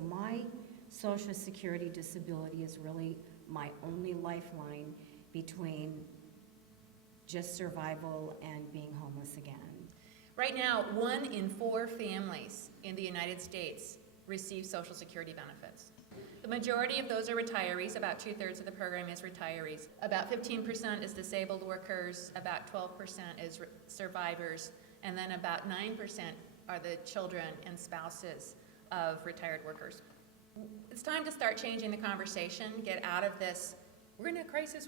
My Social Security disability is really my only lifeline between just survival and being homeless again. Right now, 1 in 4 families in the United States receive Social Security benefits. The majority of those are retirees. About 2/3 of the program is retirees. About 15% is disabled workers, about 12% is survivors, and then about 9% are the children and spouses of retired workers. It's time to start changing the conversation, get out of this, we're in a crisis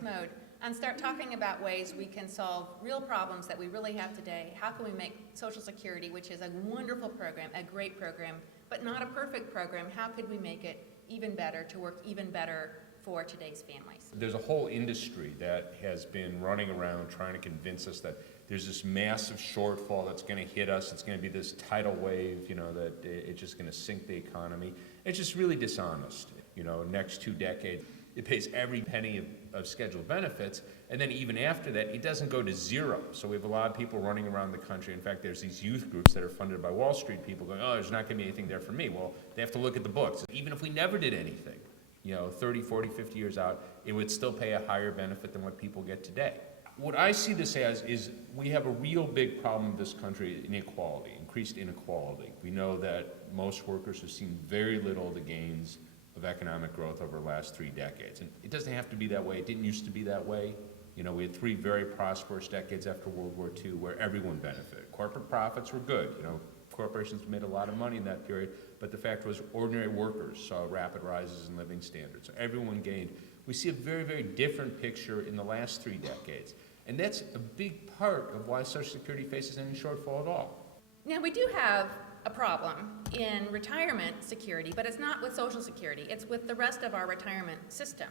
mode, and start talking about ways we can solve real problems that we really have today. How can we make Social Security, which is a wonderful program, a great program, but not a perfect program, how could we make it even better, to work even better for today's families? There's a whole industry that has been running around trying to convince us that there's this massive shortfall that's going to hit us. It's going to be this tidal wave, that it's just going to sink the economy. It's just really dishonest. Next 2 decades, it pays every penny of scheduled benefits, and then even after that, it doesn't go to zero. So we have a lot of people running around the country. In fact, there's these youth groups that are funded by Wall Street people going, oh, there's not going to be anything there for me. Well, they have to look at the books. Even if we never did anything, 30, 40, 50 years out, it would still pay a higher benefit than what people get today. What I see this as is we have a real big problem in this country, inequality, increased inequality. We know that most workers have seen very little of the gains of economic growth over the last 3 decades. And it doesn't have to be that way. It didn't used to be that way. We had 3 very prosperous decades after World War II where everyone benefited. Corporate profits were good. Corporations made a lot of money in that period, but the fact was ordinary workers saw rapid rises in living standards. So everyone gained. We see a very, very different picture in the last 3 decades. And that's a big part of why Social Security faces any shortfall at all. Now, we do have a problem in retirement security, but it's not with Social Security. It's with the rest of our retirement system.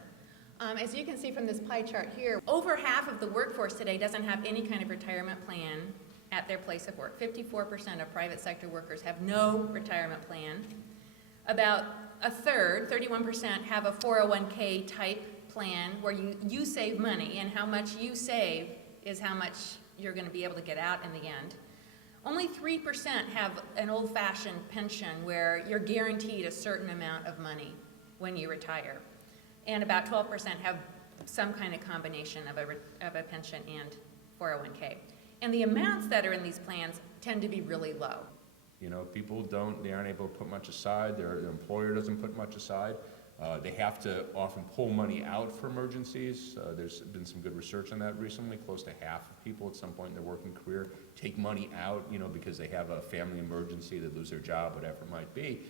As you can see from this pie chart here, over half of the workforce today doesn't have any kind of retirement plan at their place of work. 54% of private sector workers have no retirement plan. About a third, 31%, have a 401k type plan where you save money, and how much you save is how much you're going to be able to get out in the end. Only 3% have an old-fashioned pension where you're guaranteed a certain amount of money when you retire. And about 12% have some kind of combination of a pension and 401k. And the amounts that are in these plans tend to be really low. People they aren't able to put much aside. Their employer doesn't put much aside. They have to often pull money out for emergencies. There's been some good research on that recently. Close to half of people at some point in their working career take money out, because they have a family emergency, they lose their job, whatever it might be.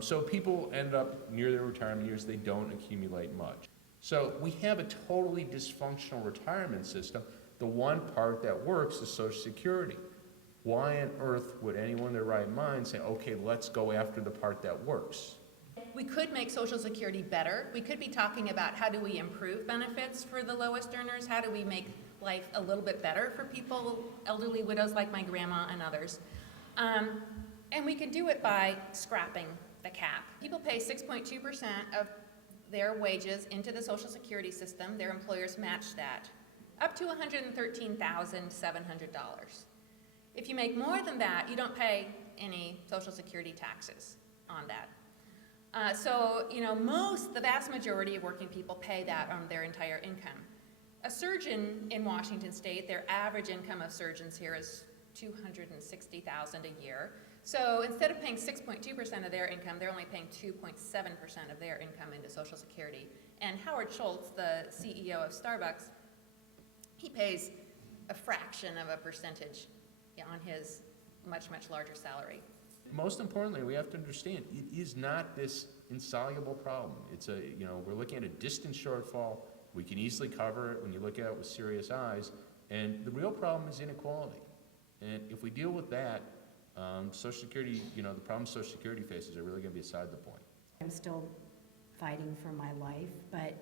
So people end up near their retirement years, they don't accumulate much. So we have a totally dysfunctional retirement system. The one part that works is Social Security. Why on earth would anyone in their right mind say, okay, let's go after the part that works? We could make Social Security better. We could be talking about how do we improve benefits for the lowest earners? How do we make life a little bit better for people, elderly widows like my grandma and others? And we could do it by scrapping the cap. People pay 6.2% of their wages into the Social Security system. Their employers match that, up to $113,700. If you make more than that, you don't pay any Social Security taxes on that. The vast majority of working people pay that on their entire income. A surgeon in Washington State, their average income of surgeons here is $260,000 a year. So instead of paying 6.2% of their income, they're only paying 2.7% of their income into Social Security. And Howard Schultz, the CEO of Starbucks, he pays a fraction of a percentage on his much, much larger salary. Most importantly, we have to understand, it is not this insoluble problem. It's we're looking at a distant shortfall. We can easily cover it when you look at it with serious eyes. And the real problem is inequality. And if we deal with that, Social Security, the problems Social Security faces are really going to be beside the point. I'm still fighting for my life, but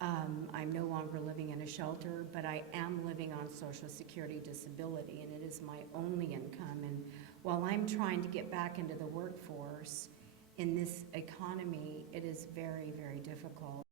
I'm no longer living in a shelter, but I am living on Social Security disability, and it is my only income. And while I'm trying to get back into the workforce in this economy, it is very, very difficult.